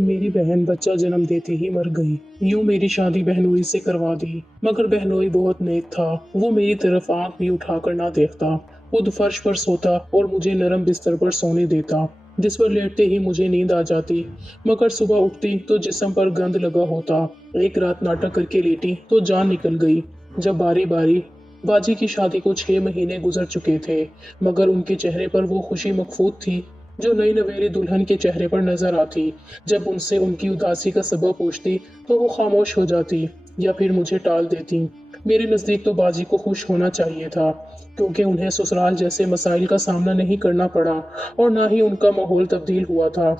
मेरी बहन बच्चा जन्म देते ही मर गई। यूं मेरी शादी बहनोई से करवा दी, मगर बहनोई बहुत नेक था। वो मेरी तरफ आंख भी उठाकर ना देखता। खुद फर्श पर सोता और मुझे नरम बिस्तर पर सोने देता, जिस पर लेटते ही मुझे नींद आ जाती। मगर सुबह उठती तो जिस्म पर गंध लगा होता। एक रात नाटक करके लेटी तो जान निकल गई। जब बारी बारी बाजी की शादी को 6 महीने गुजर चुके थे, मगर उनके चेहरे पर वो खुशी मखफूज थी जो नई नवेली दुल्हन के चेहरे पर नजर आती। जब उनसे उनकी उदासी का सबब पूछती तो वो खामोश हो जाती या फिर मुझे टाल देती। मेरे नज़दीक तो बाजी को खुश होना चाहिए था, क्योंकि उन्हें ससुराल जैसे मसाइल का सामना नहीं करना पड़ा और ना ही उनका माहौल तब्दील हुआ था,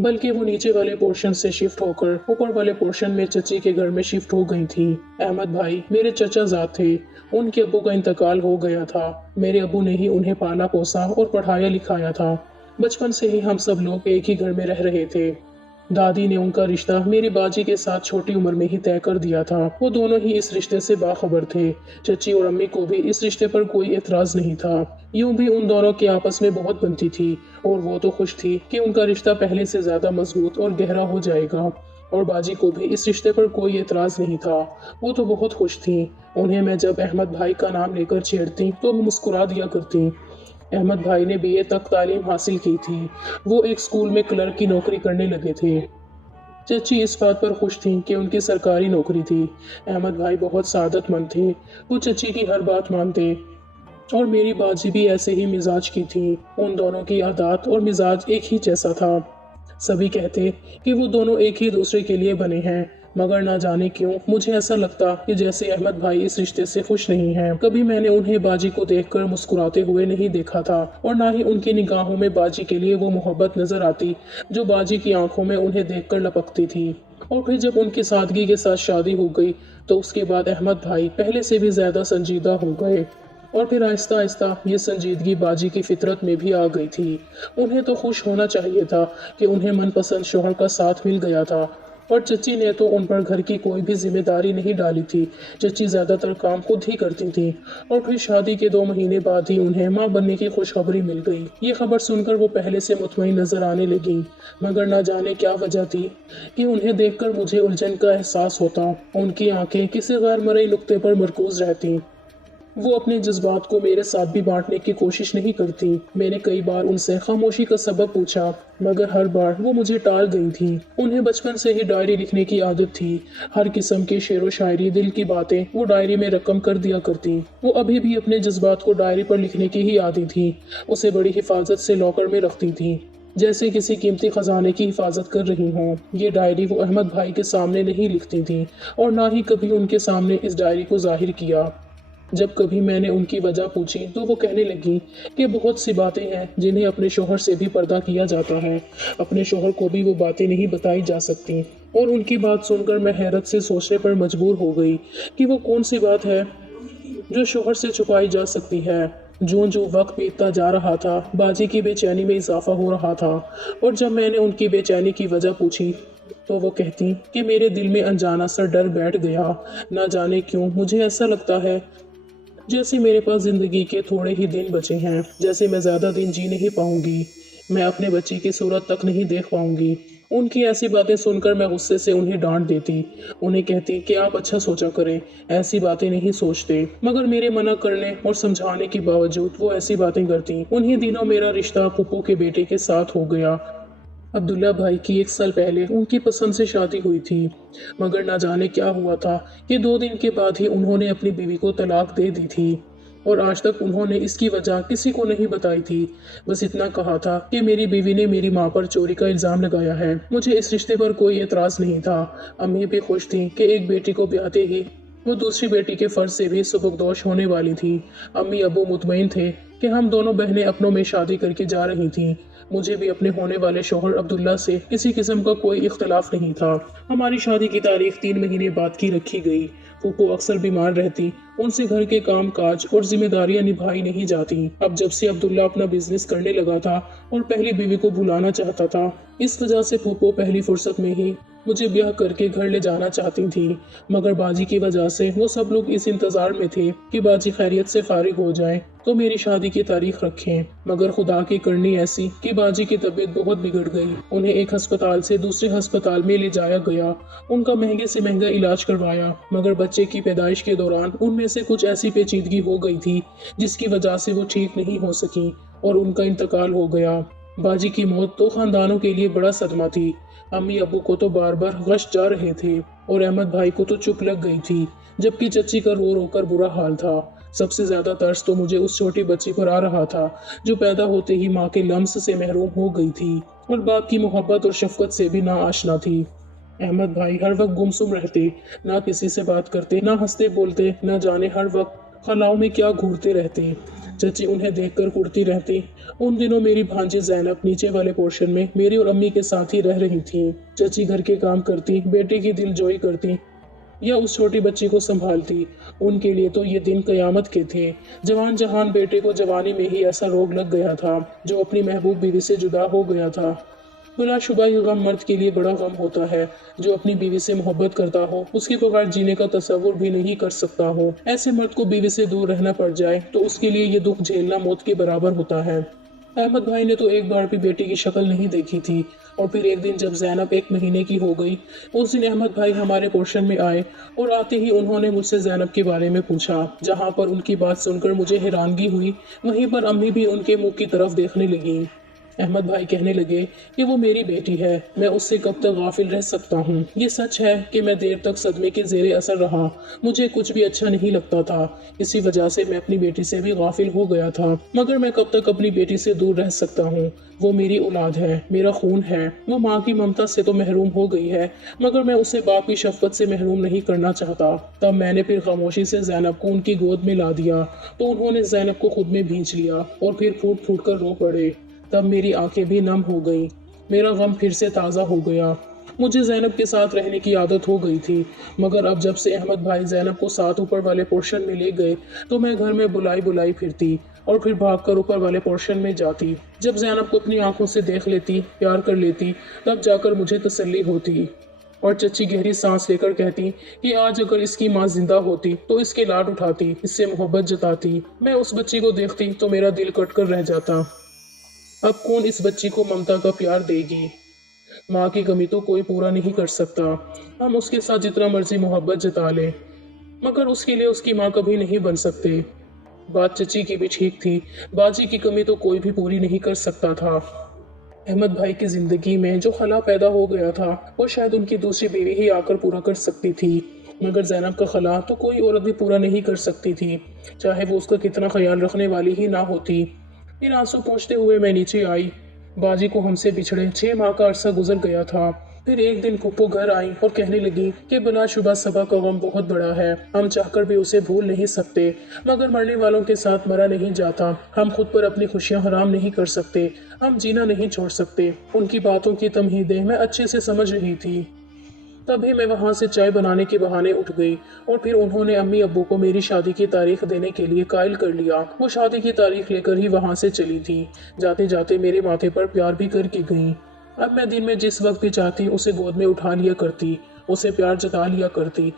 बल्कि वो नीचे वाले पोर्शन से शिफ्ट होकर ऊपर वाले पोर्शन में चची के घर में शिफ्ट हो गई थी। अहमद भाई मेरे चचा जात थे। उनके अब्बू का इंतकाल हो गया था। मेरे अब्बू ने ही उन्हें पाला पोसा और पढ़ाया लिखाया था। बचपन से ही हम सब लोग एक ही घर में रह रहे थे। दादी ने उनका रिश्ता मेरी बाजी के साथ छोटी उम्र में ही तय कर दिया था। वो दोनों ही इस रिश्ते से बाखबर थे। चची और अम्मी को भी इस रिश्ते पर कोई एतराज नहीं था। यूं भी उन दोनों की आपस में बहुत बनती थी और वो तो खुश थी कि उनका रिश्ता पहले से ज्यादा मजबूत और गहरा हो जाएगा। और बाजी को भी इस रिश्ते पर कोई एतराज नहीं था। वो तो बहुत खुश थी। उन्हें मैं जब अहमद भाई का नाम लेकर छेड़ती तो वो मुस्कुरा दिया करती। अहमद भाई ने बीए तक तालीम हासिल की थी। वो एक स्कूल में क्लर्क की नौकरी करने लगे थे। चची इस बात पर खुश थी कि उनकी सरकारी नौकरी थी। अहमद भाई बहुत सादतमंद थे। वो चची की हर बात मानते और मेरी बाजी भी ऐसे ही मिजाज की थी। उन दोनों की आदत और मिजाज एक ही जैसा था। सभी कहते कि वो दोनों एक ही दूसरे के लिए बने हैं, मगर ना जाने क्यों मुझे ऐसा लगता कि जैसे अहमद भाई इस रिश्ते से खुश नहीं हैं। कभी मैंने उन्हें बाजी को देखकर मुस्कुराते हुए नहीं देखा था और ना ही उनकी निगाहों में बाजी के लिए वो मोहब्बत नजर आती जो बाजी की आंखों में उन्हें देखकर लपकती थी। और फिर जब उनकी सादगी के साथ शादी हो गई तो उसके बाद अहमद भाई पहले से भी ज्यादा संजीदा हो गए। और फिर आहिस्ता आहिस्ता ये संजीदगी बाजी की फितरत में भी आ गई थी। उन्हें तो खुश होना चाहिए था कि उन्हें मनपसंद शोहर का साथ मिल गया था। और चची ने तो उन पर घर की कोई भी जिम्मेदारी नहीं डाली थी। चची ज्यादातर काम खुद ही करती थी। और फिर शादी के 2 महीने बाद ही उन्हें माँ बनने की खुशखबरी मिल गई। ये खबर सुनकर वो पहले से मुतमईन नजर आने लगी, मगर ना जाने क्या वजह थी कि उन्हें देखकर मुझे उलझन का एहसास होता। उनकी आंखें किसी गैर मरई नुक्ते पर मरकूज रहती। वो अपने जज्बात को मेरे साथ भी बांटने की कोशिश नहीं करती। मैंने कई बार उनसे खामोशी का सबब पूछा, मगर हर बार वो मुझे टाल गई थी। उन्हें बचपन से ही डायरी लिखने की आदत थी। हर किस्म की शेर व शायरी, दिल की बातें वो डायरी में रकम कर दिया करती। वो अभी भी अपने जज्बात को डायरी पर लिखने की ही आदी थी। उसे बड़ी हिफाजत से लॉकर में रखती थी, जैसे किसी कीमती खजाने की हिफाजत कर रही हों। ये डायरी वो अहमद भाई के सामने नहीं लिखती थी और ना ही कभी उनके सामने इस डायरी को जाहिर किया। जब कभी मैंने उनकी वजह पूछी तो वो कहने लगी कि बहुत सी बातें हैं जिन्हें अपने शोहर से भी पर्दा किया जाता है। अपने शोहर को भी वो बातें नहीं बताई जा सकती। और उनकी बात सुनकर मैं हैरत से सोचने पर मजबूर हो गई कि वो कौन सी बात है जो शोहर से छुपाई जा सकती है। जो जो वक्त बीतता जा रहा था, बाजी की बेचैनी में इजाफा हो रहा था। और जब मैंने उनकी बेचैनी की वजह पूछी तो वो कहती कि मेरे दिल में अनजाना सा डर बैठ गया। ना जाने क्यों मुझे ऐसा लगता है जैसे मेरे पास जिंदगी के थोड़े ही दिन बचे हैं, जैसे मैं ज्यादा दिन जी नहीं पाऊंगी। मैं अपने बच्चे की सूरत तक नहीं देख पाऊंगी। उनकी ऐसी बातें सुनकर मैं गुस्से से उन्हें डांट देती। उन्हें कहती कि आप अच्छा सोचा करें, ऐसी बातें नहीं सोचते। मगर मेरे मना करने और समझाने के बावजूद वो ऐसी बातें करती। उन्हीं दिनों मेरा रिश्ता फूफू के बेटे के साथ हो गया। अब्दुल्ला भाई की 1 साल पहले उनकी पसंद से शादी हुई थी, मगर ना जाने क्या हुआ था कि 2 दिन के बाद ही उन्होंने अपनी बीवी को तलाक दे दी थी। और आज तक उन्होंने इसकी वजह किसी को नहीं बताई थी। बस इतना कहा था कि मेरी बीवी ने मेरी माँ पर चोरी का इल्ज़ाम लगाया है। मुझे इस रिश्ते पर कोई एतराज़ नहीं था। अम्मी भी खुश थी कि एक बेटी को ब्याहते ही वो दूसरी बेटी के फर्ज से भी सुबकदोश होने वाली थी। अम्मी अबू मुतमईन थे कि हम दोनों बहनें अपनों में शादी करके जा रही थीं। मुझे भी अपने होने वाले शौहर अब्दुल्ला से किसी किस्म का कोई इख्तलाफ नहीं था। हमारी शादी की तारीख 3 महीने बाद की रखी गई। फूफू अक्सर बीमार रहती, उनसे घर के काम काज और जिम्मेदारियां निभाई नहीं जाती। अब जब से अब्दुल्ला अपना बिजनेस करने लगा था और पहली बीवी को भुलाना चाहता था, इस वजह से फूफू पहली फुर्सत में ही मुझे ब्याह करके घर ले जाना चाहती थी, मगर बाजी की वजह से वो सब लोग इस इंतजार में थे कि बाजी खैरियत से फारिग हो जाए तो मेरी शादी की तारीख रखें। मगर खुदा की करनी ऐसी कि बाजी की तबीयत बहुत बिगड़ गई। उन्हें एक अस्पताल से दूसरे अस्पताल में ले जाया गया, उनका महंगे से महंगा इलाज करवाया, मगर बच्चे की पैदाइश के दौरान उनमें से कुछ ऐसी पेचीदगी हो गई थी जिसकी वजह से वो ठीक नहीं हो सकी और उनका इंतकाल हो गया। बाजी की मौत तो खानदानों के लिए बड़ा सदमा थी। अम्मी अब्बू को तो बार बार गश्त जा रहे थे और अहमद भाई को तो चुप लग गई थी, जबकि चच्ची का रो रो कर बुरा हाल था। सबसे ज्यादा तरस तो मुझे उस छोटी बच्ची पर आ रहा था जो पैदा होते ही माँ के लम्स से महरूम हो गई थी और बाप की मोहब्बत और शफकत से भी ना आशना थी। अहमद भाई हर वक्त गुमसुम रहते, ना किसी से बात करते, ना हंसते बोलते, ना जाने हर वक्त खलाओं में क्या घूरते रहते। चची उन्हें देखकर कुड़ती रहती। उन दिनों मेरी भांजी ज़ैनब नीचे वाले पोर्शन में मेरी और अम्मी के साथ ही रह रही थी। चची घर के काम करती, बेटे की दिलजोई करती या उस छोटी बच्ची को संभालती। उनके लिए तो ये दिन कयामत के थे। जवान जहान बेटे को जवानी में ही ऐसा रोग लग गया था जो अपनी महबूब बीवी से जुदा हो गया था। बिलाशुबा ये गम मर्द के लिए बड़ा गम होता है जो अपनी बीवी से मोहब्बत करता हो, उसके बगैर जीने का तस्वुर भी नहीं कर सकता हो। ऐसे मर्द को बीवी से दूर रहना पड़ जाए तो उसके लिए ये दुख झेलना मौत के बराबर होता है। अहमद भाई ने तो एक बार भी बेटी की शक्ल नहीं देखी थी और फिर एक दिन जब ज़ैनब 1 महीने की हो गई, उस दिन अहमद भाई हमारे पोर्शन में आए और आते ही उन्होंने मुझसे ज़ैनब के बारे में पूछा। जहाँ पर उनकी बात सुनकर मुझे हैरानगी हुई, वहीं पर अम्मी भी उनके मुंह की तरफ देखने लगी। अहमद भाई कहने लगे कि वो मेरी बेटी है, मैं उससे कब तक गाफिल रह सकता हूँ। ये सच है कि मैं देर तक सदमे के जेरे असर रहा, मुझे कुछ भी अच्छा नहीं लगता था। इसी वजह से मैं अपनी बेटी से भी गाफिल हो गया था, मगर मैं कब तक अपनी बेटी से दूर रह सकता हूँ। वो मेरी औलाद है, मेरा खून है। वो माँ की ममता से तो महरूम हो गई है, मगर मैं उसे बाप की शफकत से महरूम नहीं करना चाहता। तब मैंने फिर खामोशी से ज़ैनब को उनकी गोद में ला दिया तो उन्होंने ज़ैनब को खुद में भींच लिया और फिर फूट फूट कर रो पड़े। तब मेरी आंखें भी नम हो गई, मेरा गम फिर से ताज़ा हो गया। मुझे ज़ैनब के साथ रहने की आदत हो गई थी, मगर अब जब से अहमद भाई ज़ैनब को साथ ऊपर वाले पोर्शन में ले गए तो मैं घर में बुलाई बुलाई फिरती और फिर भागकर ऊपर वाले पोर्शन में जाती। जब ज़ैनब को अपनी आंखों से देख लेती, प्यार कर लेती, तब जाकर मुझे तसल्ली होती और चच्ची गहरी सांस लेकर कहती कि आज अगर इसकी माँ जिंदा होती तो इसके लाड उठाती, इससे मोहब्बत जताती। मैं उस बच्ची को देखती तो मेरा दिल कट कर रह जाता। अब कौन इस बच्ची को ममता का प्यार देगी? माँ की कमी तो कोई पूरा नहीं कर सकता। हम उसके साथ जितना मर्जी मोहब्बत जता लें, मगर उसके लिए उसकी माँ कभी नहीं बन सकते। बात चची की भी ठीक थी, बाजी की कमी तो कोई भी पूरी नहीं कर सकता था। अहमद भाई की जिंदगी में जो खला पैदा हो गया था वो शायद उनकी दूसरी बीवी ही आकर पूरा कर सकती थी, मगर ज़ैनब का खला तो कोई औरत भी पूरा नहीं कर सकती थी, चाहे वो उसका कितना ख्याल रखने वाली ही ना होती। फिर आंसू पोंछते हुए मैं नीचे आई। बाजी को हमसे बिछड़े 6 माह का अरसा गुजर गया था। फिर एक दिन फूफो घर आई और कहने लगी कि बिलाशुबा सबा का गम बहुत बड़ा है, हम चाहकर भी उसे भूल नहीं सकते, मगर मरने वालों के साथ मरा नहीं जाता। हम खुद पर अपनी खुशियां हराम नहीं कर सकते, हम जीना नहीं छोड़ सकते। उनकी बातों की तमहीदें मैं अच्छे से समझ रही थी। तभी मैं वहाँ से चाय बनाने के बहाने उठ गई और फिर उन्होंने अम्मी अब्बू को मेरी शादी की तारीख देने के लिए कायल कर लिया। वो शादी की तारीख लेकर ही वहाँ से चली थी। जाते जाते मेरे माथे पर प्यार भी करके गई। अब मैं दिन में जिस वक्त भी चाहती उसे गोद में उठा लिया करती, उसे प्यार जता लिया करती।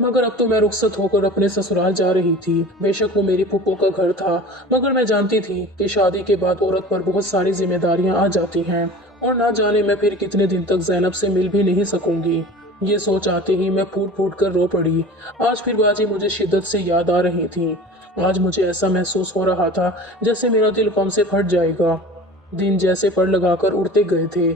मगर अब तो मैं रुखसत होकर अपने ससुराल जा रही थी। बेशक वो मेरी फूफो का घर था, मगर मैं जानती थी कि शादी के बाद औरत पर बहुत सारी जिम्मेदारियां आ जाती हैं और ना जाने मैं फिर कितने दिन तक ज़ैनब से मिल भी नहीं सकूंगी। ये सोच आते ही मैं फूट फूट कर रो पड़ी। आज फिर बाजी मुझे शिद्दत से याद आ रही थी। आज मुझे ऐसा महसूस हो रहा था जैसे मेरा दिल गम से फट जाएगा। दिन जैसे पड़ लगाकर उड़ते गए थे।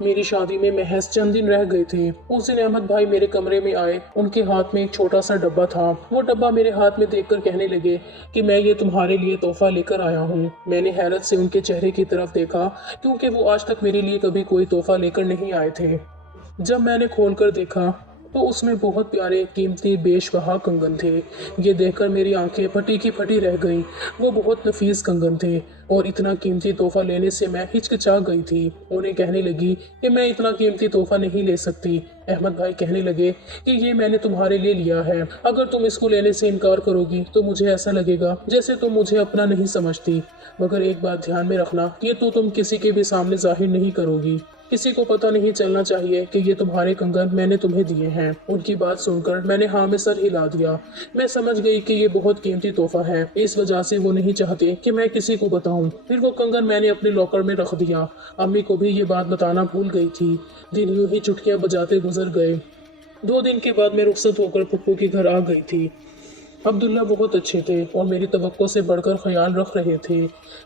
मेरी शादी में महज चंद दिन रह गए थे। उस दिन अहमद भाई मेरे कमरे में आए। उनके हाथ में एक छोटा सा डब्बा था। वो डब्बा मेरे हाथ में देखकर कहने लगे कि मैं ये तुम्हारे लिए तोहफा लेकर आया हूँ। मैंने हैरत से उनके चेहरे की तरफ देखा, क्योंकि वो आज तक मेरे लिए कभी कोई तोहफा लेकर नहीं आए थे। जब मैंने खोलकर देखा तो उसमें बहुत प्यारे कीमती बेशबहा कंगन थे। ये देखकर मेरी आंखें फटी की फटी रह गईं। वो बहुत नफीस कंगन थे और इतना कीमती तोहफा लेने से मैं हिचकिचा गई थी। उन्हें कहने लगी कि मैं इतना कीमती तोहफा नहीं ले सकती। अहमद भाई कहने लगे कि ये मैंने तुम्हारे लिए लिया है, अगर तुम इसको लेने से इनकार करोगी तो मुझे ऐसा लगेगा जैसे तुम मुझे अपना नहीं समझती। मगर एक बात ध्यान में रखना, ये तो तुम किसी के भी सामने जाहिर नहीं करोगी किसी को पता नहीं चलना चाहिए कि ये तुम्हारे कंगन मैंने तुम्हें दिए हैं। उनकी बात सुनकर मैंने हाँ में सर हिला दिया। मैं समझ गई कि ये बहुत कीमती तोहफा है, इस वजह से वो नहीं चाहते कि मैं किसी को बताऊं। फिर वो कंगन मैंने अपने लॉकर में रख दिया। अम्मी को भी ये बात बताना भूल गई थी। दिन यूं ही चुटकियां बजाते गुजर गए। 2 दिन के बाद मैं रुखसत होकर पप्पू के घर आ गई थी। अब्दुल्ला बहुत अच्छे थे और मेरी तवक्को से बढ़कर ख्याल रख रहे थे।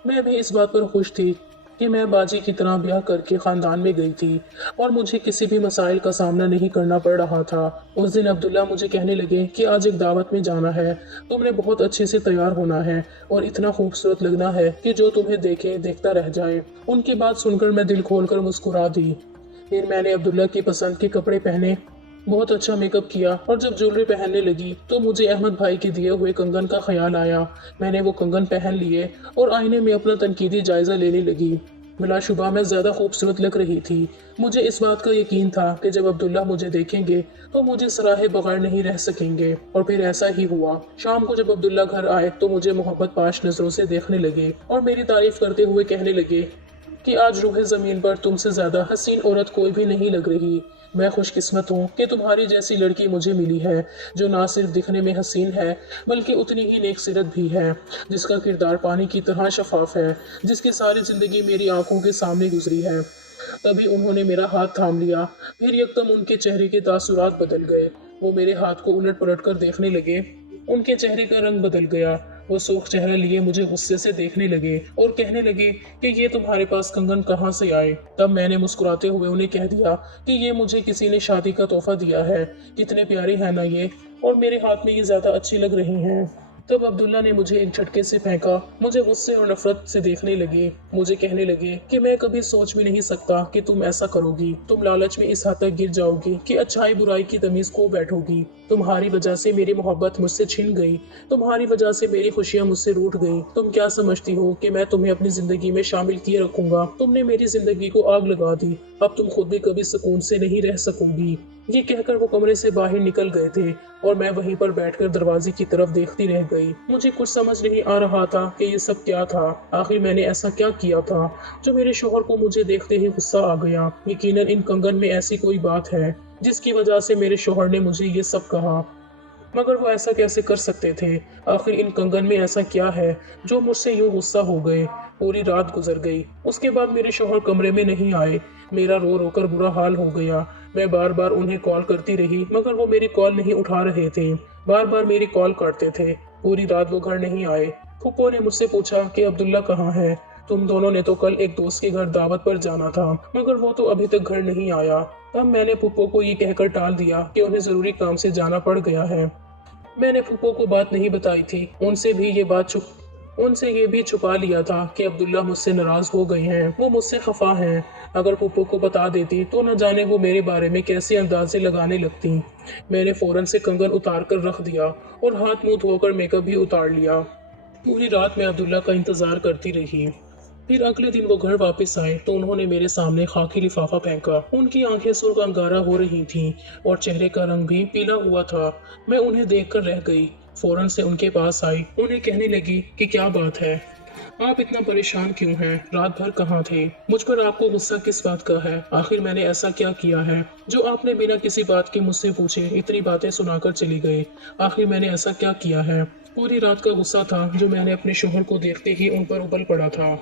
मैं भी इस बात पर खुश थी कि मैं बाजी की तरह ब्याह करके ख़ानदान में गई थी और मुझे किसी भी मसाइल का सामना नहीं करना पड़ रहा था। उस दिन अब्दुल्ला मुझे कहने लगे कि आज एक दावत में जाना है, तुमने बहुत अच्छे से तैयार होना है और इतना खूबसूरत लगना है कि जो तुम्हें देखे देखता रह जाए। उनकी बात सुनकर मैं दिल खोलकर मुस्कुरा दी। फिर मैंने अब्दुल्ला की पसंद के कपड़े पहने, बहुत अच्छा मेकअप किया और जब ज्वेलरी पहनने लगी तो मुझे अहमद भाई के दिए हुए कंगन का ख्याल आया। मैंने वो कंगन पहन लिए और आईने में अपना तनकीदी जायजा लेने लगी। बिलाशुबा मैं ज़्यादा खूबसूरत लग रही थी। मुझे इस बात का यकीन था कि जब अब्दुल्ला मुझे देखेंगे तो मुझे सराहे बगैर नहीं रह सकेंगे और फिर ऐसा ही हुआ। शाम को जब अब्दुल्ला घर आए तो मुझे मोहब्बत पाश नज़रों से देखने लगे और मेरी तारीफ करते हुए कहने लगे कि आज रूह ज़मीन पर तुमसे ज़्यादा हसीन औरत कोई भी नहीं लग रही। मैं खुशकिस्मत हूँ कि तुम्हारी जैसी लड़की मुझे मिली है, जो ना सिर्फ दिखने में हसीन है बल्कि उतनी ही नेक सीरत भी है, जिसका किरदार पानी की तरह शफाफ है, जिसकी सारी ज़िंदगी मेरी आंखों के सामने गुजरी है। तभी उन्होंने मेरा हाथ थाम लिया। फिर यकदम उनके चेहरे के तासुरात बदल गए। वो मेरे हाथ को उलट पलट कर देखने लगे। उनके चेहरे का रंग बदल गया। वो सूख चेहरा लिए मुझे गुस्से से देखने लगे और कहने लगे कि ये तुम्हारे पास कंगन कहाँ से आए। तब मैंने मुस्कुराते हुए उन्हें कह दिया कि ये मुझे किसी ने शादी का तोहफा दिया है। कितने प्यारे हैं ना ये, और मेरे हाथ में ये ज़्यादा अच्छी लग रही हैं। तब अब्दुल्ला ने मुझे एक झटके से फेंका। मुझे गुस्से और नफरत से देखने लगे। मुझे कहने लगे कि मैं कभी सोच भी नहीं सकता कि तुम ऐसा करोगी। तुम लालच में इस हद तक गिर जाओगी कि अच्छाई बुराई की तमीज खो बैठोगी। तुम्हारी वजह से मेरी मोहब्बत मुझसे छिन गई। तुम्हारी वजह से मेरी खुशियां मुझसे रूठ गई। तुम क्या समझती हो कि मैं तुम्हें अपनी जिंदगी में शामिल किए रखूंगा? तुमने मेरी जिंदगी को आग लगा दी। अब तुम खुद भी कभी सुकून से नहीं रह सकोगी। ये कहकर वो कमरे से बाहर निकल गए थे और मैं वहीं पर बैठकर दरवाजे की तरफ देखती रह गई। मुझे कुछ समझ नहीं आ रहा था कि ये सब क्या था। आखिर मैंने ऐसा क्या किया था जो मेरे शोहर को मुझे देखते ही गुस्सा आ गया। यकीनन इन कंगन में ऐसी कोई बात है जिसकी वजह से मेरे शोहर ने मुझे ये सब कहा, मगर वो ऐसा कैसे कर सकते थे? आखिर इन कंगन में ऐसा क्या है जो मुझसे यूं गुस्सा हो गए? पूरी रात गुजर गई। उसके बाद मेरे शोहर कमरे में नहीं आए। मेरा रो रो कर बुरा हाल हो गया। मैं बार बार उन्हें कॉल करती रही मगर वो मेरी कॉल नहीं उठा रहे थे। बार बार मेरी कॉल करते थे। पूरी रात वो घर नहीं आए। फूफो ने मुझसे पूछा कि अब्दुल्ला कहाँ है। तुम दोनों ने तो कल एक दोस्त के घर दावत पर जाना था, मगर वो तो अभी तक घर नहीं आया। तब मैंने फूफो को ये कहकर टाल दिया कि उन्हें जरूरी काम से जाना पड़ गया है। मैंने फूफो को बात नहीं बताई थी। उनसे ये भी छुपा लिया था कि अब्दुल्ला मुझसे नाराज हो गए हैं, वो मुझसे खफा हैं। अगर फूफो को बता देती तो न जाने वो मेरे बारे में कैसे अंदाजे लगाने लगती। मैंने फौरन से कंगन उतार कर रख दिया और हाथ मुंह धोकर मेकअप भी उतार लिया। पूरी रात मैं अब्दुल्ला का इंतजार करती रही। फिर अगले दिन वो घर वापस आए तो उन्होंने मेरे सामने खाकी लिफाफा फेंका। उनकी आंखें सुर्ख अंगारा हो रही थीं और चेहरे का रंग भी पीला हुआ था। मैं उन्हें देखकर रह गई। फौरन से उनके पास आई, उन्हें कहने लगी कि क्या बात है, आप इतना परेशान क्यों हैं? रात भर कहाँ थे? मुझ पर आपको गुस्सा किस बात का है? आखिर मैंने ऐसा क्या किया है जो आपने बिना किसी बात के मुझसे पूछे इतनी बातें सुनाकर चली गए? आखिर मैंने ऐसा क्या किया है? पूरी रात का गुस्सा था जो मैंने अपने शोहर को देखते ही उन पर उबल पड़ा था।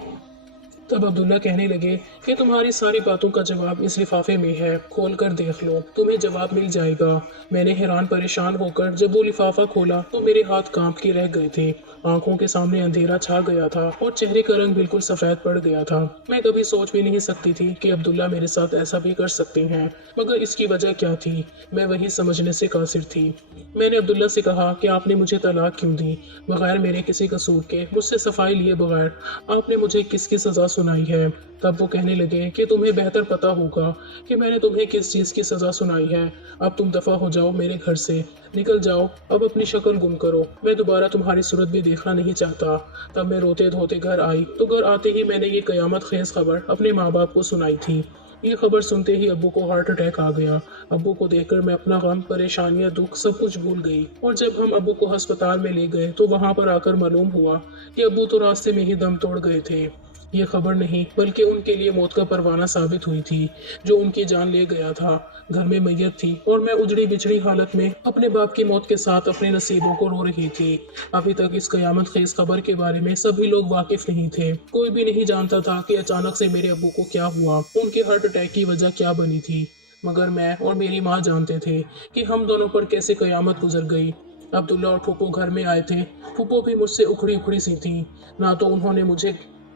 तब अब्दुल्ला कहने लगे कि तुम्हारी सारी बातों का जवाब इस लिफाफे में है, खोल कर देख लो, तुम्हें जवाब मिल जाएगा। मैंने हैरान परेशान होकर जब वो लिफाफा खोला तो मेरे हाथ कांप के रह गए थे। आंखों के सामने अंधेरा छा गया था और चेहरे का रंग बिल्कुल सफेद पड़ गया था। मैं कभी सोच भी नहीं सकती थी कि अब्दुल्ला मेरे साथ ऐसा भी कर सकते हैं, मगर इसकी वजह क्या थी मैं वही समझने से कासिर थी। मैंने अब्दुल्ला से कहा कि आपने मुझे तलाक क्यों दी? बगैर मेरे किसी कसूर के, मुझसे सफाई लिए बगैर आपने मुझे किसकी सजा सुनाई है? तब वो कहने लगे कि तुम्हें बेहतर पता होगा कि मैंने तुम्हें किस चीज़ की सज़ा सुनाई है। अब तुम दफ़ा हो जाओ मेरे घर से, निकल जाओ, अब अपनी शक्ल गुम करो। मैं दोबारा तुम्हारी सूरत भी देखना नहीं चाहता। तब मैं रोते धोते घर आई तो घर आते ही मैंने ये क़यामत खेज़ खबर अपने माँ बाप को सुनाई थी। ये खबर सुनते ही अब्बू को हार्ट अटैक आ गया। अब्बू को देखकर मैं अपना गम, परेशानियां, दुख सब कुछ भूल गई। और जब हम अब्बू को अस्पताल में ले गए तो वहां पर आकर मालूम हुआ कि अब्बू तो रास्ते में ही दम तोड़ गए थे। ये खबर नहीं बल्कि उनके लिए मौत का परवाना साबित हुई थी, जो उनकी जान ले गया था। घर में मैयत थी और मैं उजड़ी बिछड़ी हालत में अपने बाप की मौत के साथ अपने नसीबों को रो रही थी। अभी तक इस कयामत खेज खबर के बारे में सभी लोग वाकिफ नहीं थे। कोई भी नहीं जानता था कि अचानक से मेरे अब्बू को क्या हुआ, उनके हार्ट अटैक की वजह क्या बनी थी। मगर मैं और मेरी माँ जानते थे कि हम दोनों पर कैसे कयामत गुजर गई। अब्दुल्ला और फूफो घर में आए थे। फूफो भी मुझसे उखड़ी उखड़ी सी थी। ना तो उन्होंने मुझे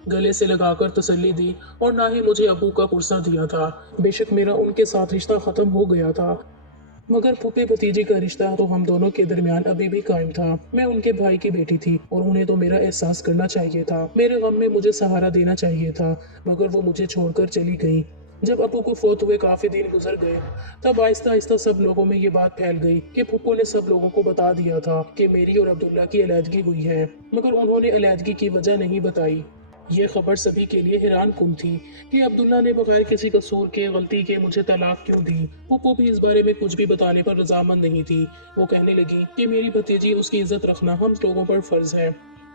गले से लगाकर तसल्ली दी और ना ही मुझे अबू का कुर्सा दिया था। बेशक मेरा उनके साथ रिश्ता खत्म हो गया था, मगर फूफे भतीजे का रिश्ता तो हम दोनों के दरमियान अभी भी कायम था। मैं उनके भाई की बेटी थी और उन्हें तो मेरा एहसास करना चाहिए था। मेरे गम में मुझे सहारा देना चाहिए था, मगर वो मुझे छोड़कर चली गई। जब अबू को फौत हुए काफी दिन गुजर गए, तब आहिस्ता आहिस्ता सब लोगों में ये बात फैल गई कि फूफो ने सब लोगों को बता दिया था कि मेरी और अब्दुल्ला की अलैदगी हुई है, मगर उन्होंने अलैदगी की वजह नहीं बताई। ये खबर सभी के लिए हैरान कुन थी कि अब्दुल्ला ने बगैर किसी कसूर के गलती के मुझे तलाक क्यों दी। फूफो भी इस बारे में कुछ भी बताने पर रजामंद नहीं थी। वो कहने लगी कि मेरी भतीजी, उसकी इज्जत रखना हम लोगों पर फर्ज है।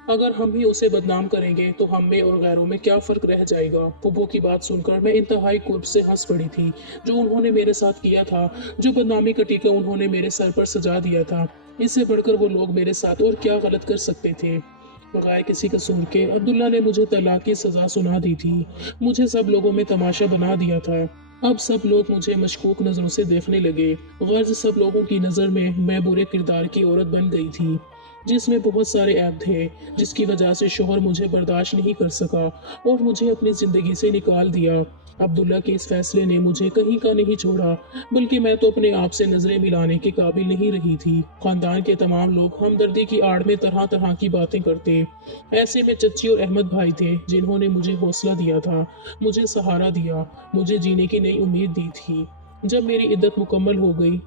अगर हम ही उसे बदनाम करेंगे तो हम में और गैरों में क्या फर्क रह जाएगा। फूफो की बात सुनकर मैं इंतहाई कुर्ब से हंस पड़ी थी। जो उन्होंने मेरे साथ किया था, जो बदनामी का टीका उन्होंने मेरे सर पर सजा दिया था, इससे बढ़कर वो लोग मेरे साथ और क्या गलत कर सकते थे। बगैर किसी कसूर के अब्दुल्ला ने मुझे तलाक की सजा सुना दी थी। मुझे सब लोगों में तमाशा बना दिया था। अब सब लोग मुझे मशकूक नजरों से देखने लगे। गर्ज सब लोगों की नज़र में मैं बुरे किरदार की औरत बन गई थी, जिसमें बहुत सारे ऐब थे, जिसकी वजह से शोहर मुझे बर्दाश्त नहीं कर सका और मुझे अपनी ज़िंदगी से निकाल दिया। अब्दुल्ला के इस फैसले ने मुझे कहीं का नहीं छोड़ा, बल्कि मैं तो अपने आप से नजरें मिलाने के काबिल नहीं रही थी। खानदान के तमाम लोग हमदर्दी की आड़ में तरह तरह की बातें करते। ऐसे में चच्ची और अहमद भाई थे, जिन्होंने मुझे हौसला दिया था, मुझे सहारा दिया, मुझे जीने की नई उम्मीद दी थी। जब मेरी इद्दत मुकम्मल हो गई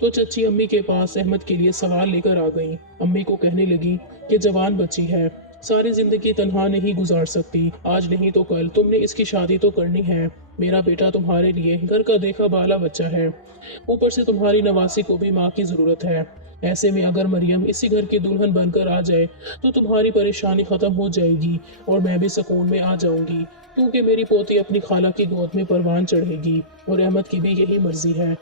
तो चच्ची अम्मी के पास अहमद के लिए सवाल लेकर आ गई। अम्मी को कहने लगी कि जवान बच्ची है, सारी जिंदगी तन्हा नहीं गुजार सकती। आज नहीं तो कल तुमने इसकी शादी तो करनी है। मेरा बेटा तुम्हारे लिए घर का देखा बाला बच्चा है, ऊपर से तुम्हारी नवासी को भी माँ की जरूरत है। ऐसे में अगर मरियम इसी घर की दुल्हन बनकर आ जाए तो तुम्हारी परेशानी खत्म हो जाएगी और मैं भी सुकून में आ जाऊंगी, क्योंकि मेरी पोती अपनी खाला की गोद में परवान चढ़ेगी और अहमद की भी यही मर्जी है।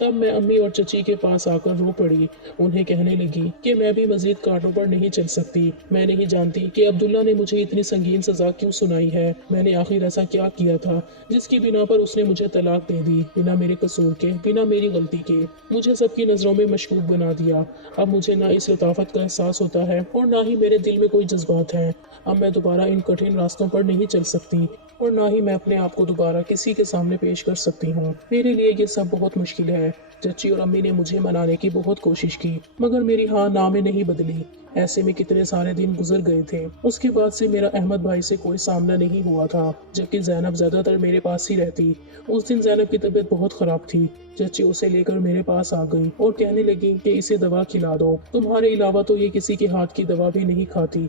तब मैं अम्मी और चची के पास आकर रो पड़ी। उन्हें कहने लगी कि मैं भी मजीद कांटों पर नहीं चल सकती। मैं नहीं जानती कि अब्दुल्ला ने मुझे इतनी संगीन सजा क्यों सुनाई है। मैंने आखिर ऐसा क्या किया था जिसकी बिना पर उसने मुझे तलाक दे दी, बिना मेरे कसूर के, बिना मेरी गलती के। मुझे सबकी नज़रों में मशकूक बना दिया। अब मुझे ना इस लताफत का एहसास होता है और ना ही मेरे दिल में कोई जज्बात हैं। अब मैं दोबारा इन कठिन रास्तों पर नहीं चल सकती और ना ही मैं अपने आप को दोबारा किसी के सामने पेश कर सकती हूँ। मेरे लिए ये सब बहुत मुश्किल है। चची और अम्मी ने मुझे मनाने की बहुत कोशिश की, मगर मेरी हाँ ना में नहीं बदली। ऐसे में कितने सारे दिन गुजर गए थे। उसके बाद से मेरा अहमद भाई से कोई सामना नहीं हुआ था, जबकि जैनब ज्यादातर मेरे पास ही रहती। उस दिन जैनब की तबीयत बहुत खराब थी। चची उसे लेकर मेरे पास आ गई और कहने लगी कि इसे दवा खिला दो, तुम्हारे अलावा तो ये किसी के हाथ की दवा भी नहीं खाती।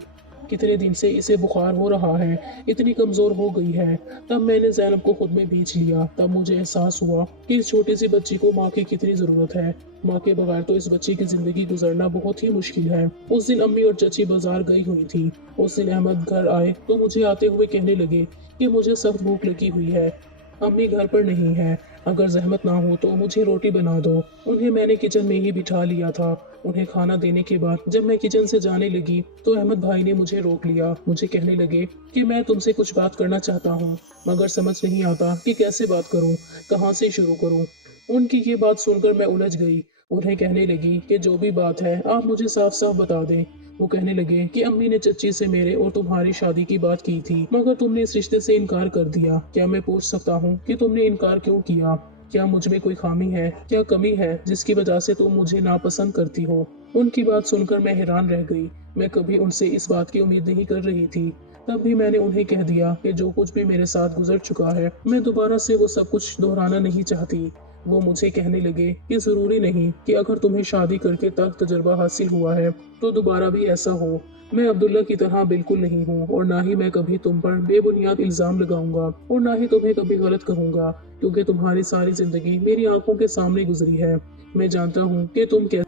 कितने दिन से इसे बुखार हो रहा है, इतनी कमजोर हो गई है। तब मैंने जैनब को खुद में भींच लिया। तब मुझे एहसास हुआ कि इस छोटी सी बच्ची को माँ की कितनी जरूरत है। माँ के बगैर तो इस बच्ची की जिंदगी गुजरना बहुत ही मुश्किल है। उस दिन अम्मी और चची बाजार गई हुई थी। उस दिन अहमद घर आए तो मुझे आते हुए कहने लगे कि मुझे सख्त भूख लगी हुई है। अम्मी घर पर नहीं है, अगर जहमत ना हो तो मुझे रोटी बना दो। उन्हें मैंने किचन में ही बिठा लिया था। उन्हें खाना देने के बाद जब मैं किचन से जाने लगी तो अहमद भाई ने मुझे रोक लिया। मुझे कहने लगे कि मैं तुमसे कुछ बात करना चाहता हूँ, मगर समझ नहीं आता कि कैसे बात करूँ, कहाँ से शुरू करूँ। उनकी ये बात सुनकर मैं उलझ गई। उन्हें कहने लगी कि जो भी बात है आप मुझे साफ साफ बता दें। वो कहने लगे कि अम्मी ने चच्ची से मेरे और तुम्हारी शादी की बात की थी, मगर तुमने इस रिश्ते से इनकार कर दिया। क्या मैं पूछ सकता हूँ कि तुमने इनकार क्यों किया? क्या मुझ में कोई खामी है, क्या कमी है जिसकी वजह से तुम मुझे नापसंद करती हो? उनकी बात सुनकर मैं हैरान रह गई। मैं कभी उनसे इस बात की उम्मीद नहीं कर रही थी। तब भी मैंने उन्हें कह दिया कि जो कुछ भी मेरे साथ गुजर चुका है, मैं दोबारा से वो सब कुछ दोहराना नहीं चाहती। वो मुझे कहने लगे कि जरूरी नहीं कि अगर तुम्हें शादी करके तक तजुर्बा हासिल हुआ है तो दोबारा भी ऐसा हो। मैं अब्दुल्ला की तरह बिल्कुल नहीं हूँ और ना ही मैं कभी तुम पर बेबुनियाद इल्जाम लगाऊंगा और ना ही तुम्हें कभी गलत कहूंगा, क्योंकि तुम्हारी सारी जिंदगी मेरी आंखों के सामने गुजरी है। मैं जानता हूँ कि तुम कैसे